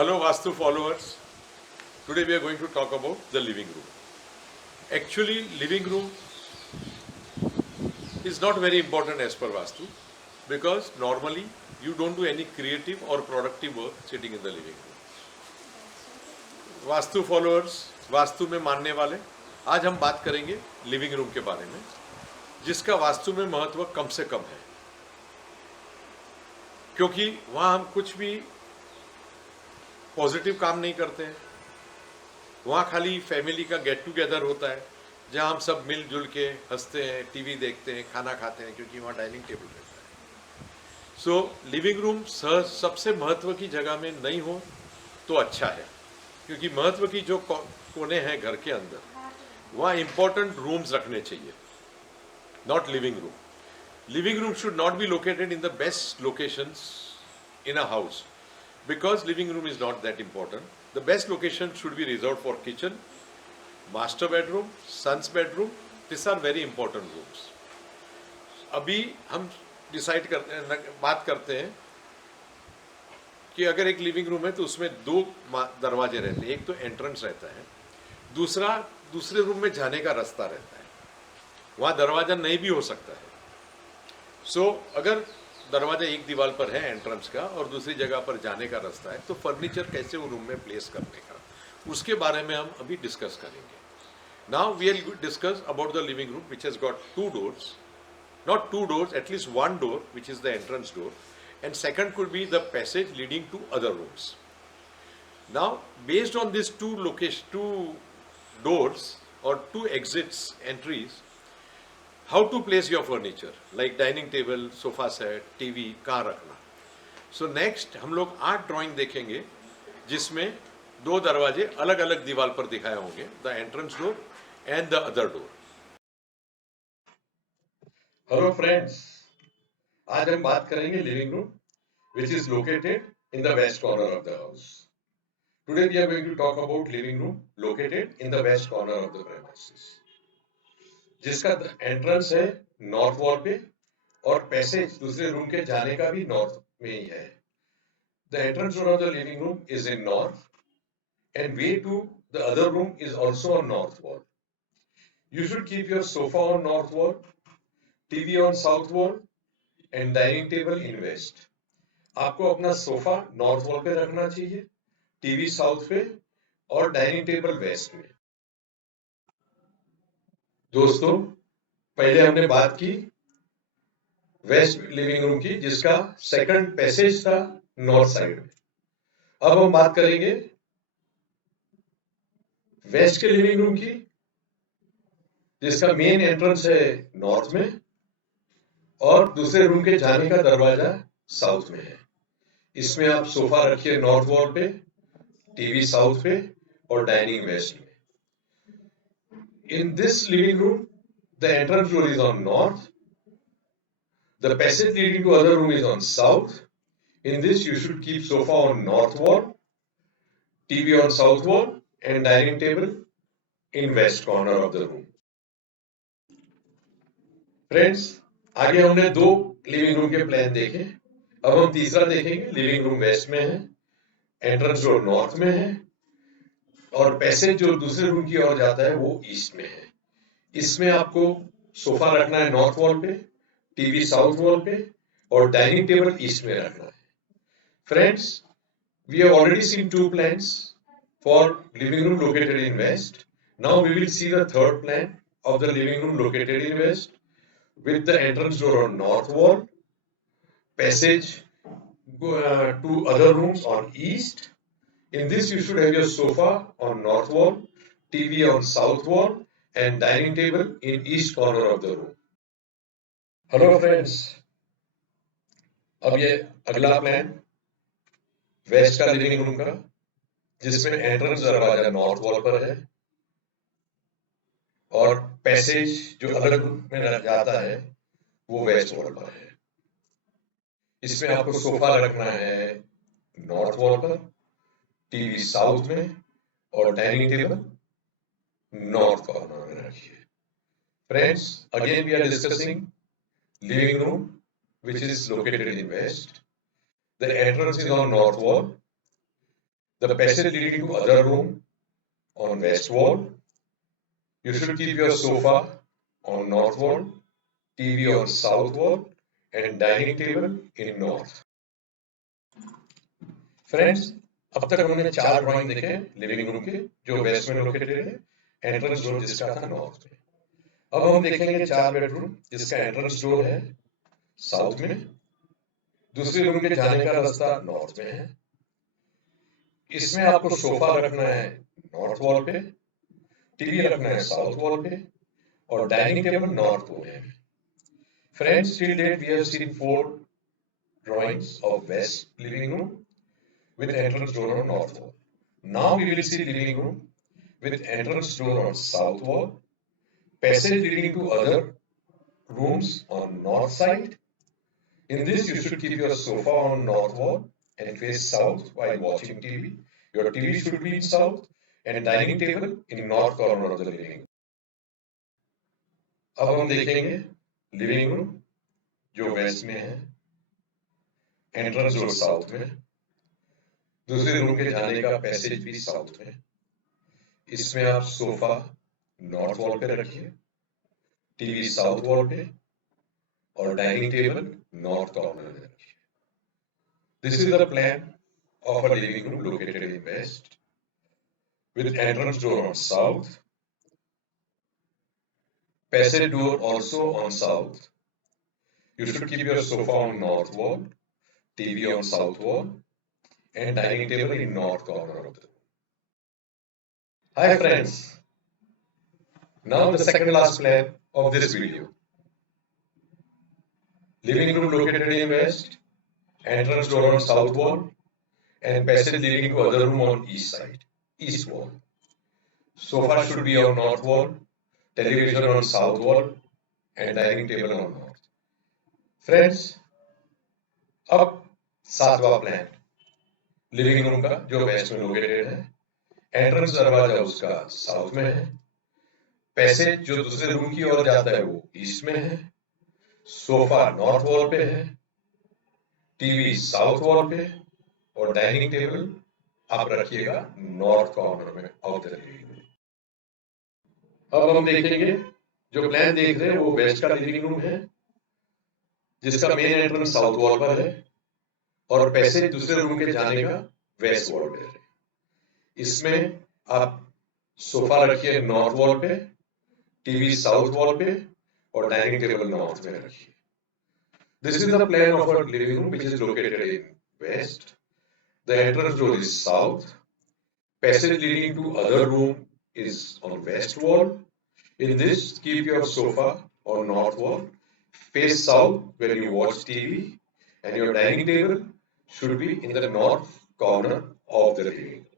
Hello Vastu followers. Today we are going to talk about the living room. Actually, living room is not very important as per Vastu because normally you don't do any creative or productive work sitting in the living room. Vastu followers, vastu में मानने वाले, आज हम बात करेंगे living room के बारे में जिसका वास्तु में महत्व कम से कम है, क्योंकि वहाँ हम कुछ भी पॉजिटिव काम नहीं करते हैं। वहाँ खाली फैमिली का गेट टुगेदर होता है जहाँ हम सब मिलजुल के हंसते हैं, टीवी देखते हैं, खाना खाते हैं, क्योंकि वहाँ डाइनिंग टेबल रहता है। सो लिविंग रूम सबसे महत्व की जगह में नहीं हो तो अच्छा है, क्योंकि महत्व की जो कोने हैं घर के अंदर वहाँ इंपॉर्टेंट रूम्स रखने चाहिए, not living room. Living room should not be located in the best locations in a house because living room is not that important. The best location should be reserved for kitchen, master bedroom, son's bedroom. These are very important rooms. अभी हम decide करते हैं, बात करते हैं कि अगर एक लिविंग रूम है तो उसमें दो दरवाजे रहते हैं. एक तो एंट्रेंस रहता है, दूसरा दूसरे रूम में जाने का रास्ता रहता है. वहाँ दरवाजा नहीं भी हो सकता है. अगर दरवाजा एक दीवार पर है एंट्रेंस का और दूसरी जगह पर जाने का रास्ता है तो फर्नीचर कैसे वो रूम में प्लेस करने का, उसके बारे में हम अभी डिस्कस करेंगे. Now we will discuss about the living room which has got two doors, not two doors, at least one door which is the entrance door, and second could be the passage leading to other rooms. Now based on this two doors or two exits entries, how to place your furniture like dining table, sofa set, TV, कहाँ रखना. So next हम लोग 8 drawing देखेंगे जिसमें दो दरवाजे अलग अलग दीवार पर दिखाए होंगे, the entrance door and the other door. Hello friends, आज हम बात करेंगे living room which is located in the west corner of the house. Today we are going to talk about living room located in the west corner of the premises, जिसका entrance है north wall पे और passage दूसरे room के जाने का भी north में ही है. The entrance door of the living room is in north and way to the other room is also on north wall. You should keep your sofa on north wall, TV on south wall and dining table in west. आपको अपना sofa north wall पे रखना चाहिए, TV south पे और dining table waste में. दोस्तों, पहले हमने बात की वेस्ट लिविंग रूम की जिसका सेकंड पैसेज था नॉर्थ साइड में. अब हम बात करेंगे वेस्ट के लिविंग रूम की जिसका मेन एंट्रेंस है नॉर्थ में और दूसरे रूम के जाने का दरवाजा साउथ में है. इसमें आप सोफा रखिए नॉर्थ वॉल पे, टीवी साउथ पे और डाइनिंग वेस्ट में. In this living room, the entrance door is on north. The passage leading to other room is on south. In this, you should keep sofa on north wall, TV on south wall, and dining table in west corner of the room. Friends, आगे हमने दो living room के plan देखे. अब हम तीसरा देखेंगे. Living room waste में है, एंट्रेंस डोर नॉर्थ में है और पैसेज जो दूसरे रूम की ओर जाता है वो ईस्ट में है. इसमें आपको सोफा रखना है नॉर्थ वॉल पे, टीवी साउथ वॉल पे और डाइनिंग टेबल ईस्ट में रखना है. Friends, we have already seen two plans for living room located in west. Now we will see the third plan of the living room located in west with the entrance door on north wall, passage to other rooms on east. In this, you should have your sofa on north wall, TV on south wall, and dining table in east corner of the room. Hello friends, अब ये अगला plan waste का living room का जिसमें entrance दरवाजा north wall पर है और पैसेज जो अलग रूम में जाता है वो वेस्ट वॉल पर है. इसमें आपको सोफा रखना है नॉर्थ वॉल पर, टीवी साउथ में और डाइनिंग टेबल नॉर्थ कॉर्नर में रखिए. Friends, again we are discussing living room which is located in west. The entrance is on north wall. The passage leading to other room on west wall. You should keep your sofa on north wall, TV on south wall, and dining table in north. Friends, अब तक हमने 4 drawing देखे living room के जो waste में located है, entrance door जिसका था नॉर्थ में। अब हम देखेंगे 4 बेडरूम जिसका एंट्रेंस डोर है साउथ में, दूसरे रूम के जाने का रास्ता नॉर्थ में है। इसमें आपको सोफा रखना है नॉर्थ वॉल पे, टीवी रखना है साउथ वॉल पे और डाइनिंग टेबल नॉर्थ कोने में। Friends, till date we have seen 4 drawings of west living room with entrance door on north wall. Now we will see living room with entrance door on south wall, passage leading to other rooms on north side. In this, you should keep your sofa on north wall and face south while watching TV. Your TV should be in south and dining table in north corner of the living room. अब हम देखेंगे living room जो waste में है, entrance door south में, दूसरे room के जाने का पैसेज भी साउथ में। इसमें आप सोफा नॉर्थ वॉल पे रखिए, टीवी साउथ वॉल पे और डाइनिंग टेबल नॉर्थ कॉर्नर में रखिए। This is the plan of a living room located in west with entrance door on south, passage door also on south. You should keep your sofa on north wall, TV on south wall and dining table in north corner of the room. Hi friends, now the second last plan of this video. Living room located in west, entrance door on south wall and passage leading to other room on east side, east wall. Sofa should be on north wall, television on south wall and dining table on north. Friends, अब 7वां plan living room का जो waste में located है, entrance दरवाजा उसका south में है, passage जो दूसरे रूम की ओर जाता है वो ईस्ट में है, सोफा नॉर्थ वॉल पे है, टीवी साउथ वॉल पे और डाइनिंग टेबल आप रखिएगा नॉर्थ कॉर्नर में ऑफ द लिविंग रूम। अब हम देखेंगे जो प्लान देख रहे हैं वो वेस्ट का लिविंग रूम है जिसका मेन एंट्रेंस साउथ वॉल पर है और पैसेज दूसरे रूम के जाने का वेस्ट वॉल पे है। इसमें आप सोफा रखिए नॉर्थ वॉल पे, टीवी साउथ वॉल पे और डाइनिंग टेबल नॉर्थ में रखिए। This is the plan of our living room which is located in west. The entrance door is south. Passage leading to other room is on west wall. In this, keep your sofa on north wall. Face south when you watch TV and your dining table should be in the north corner of the living room.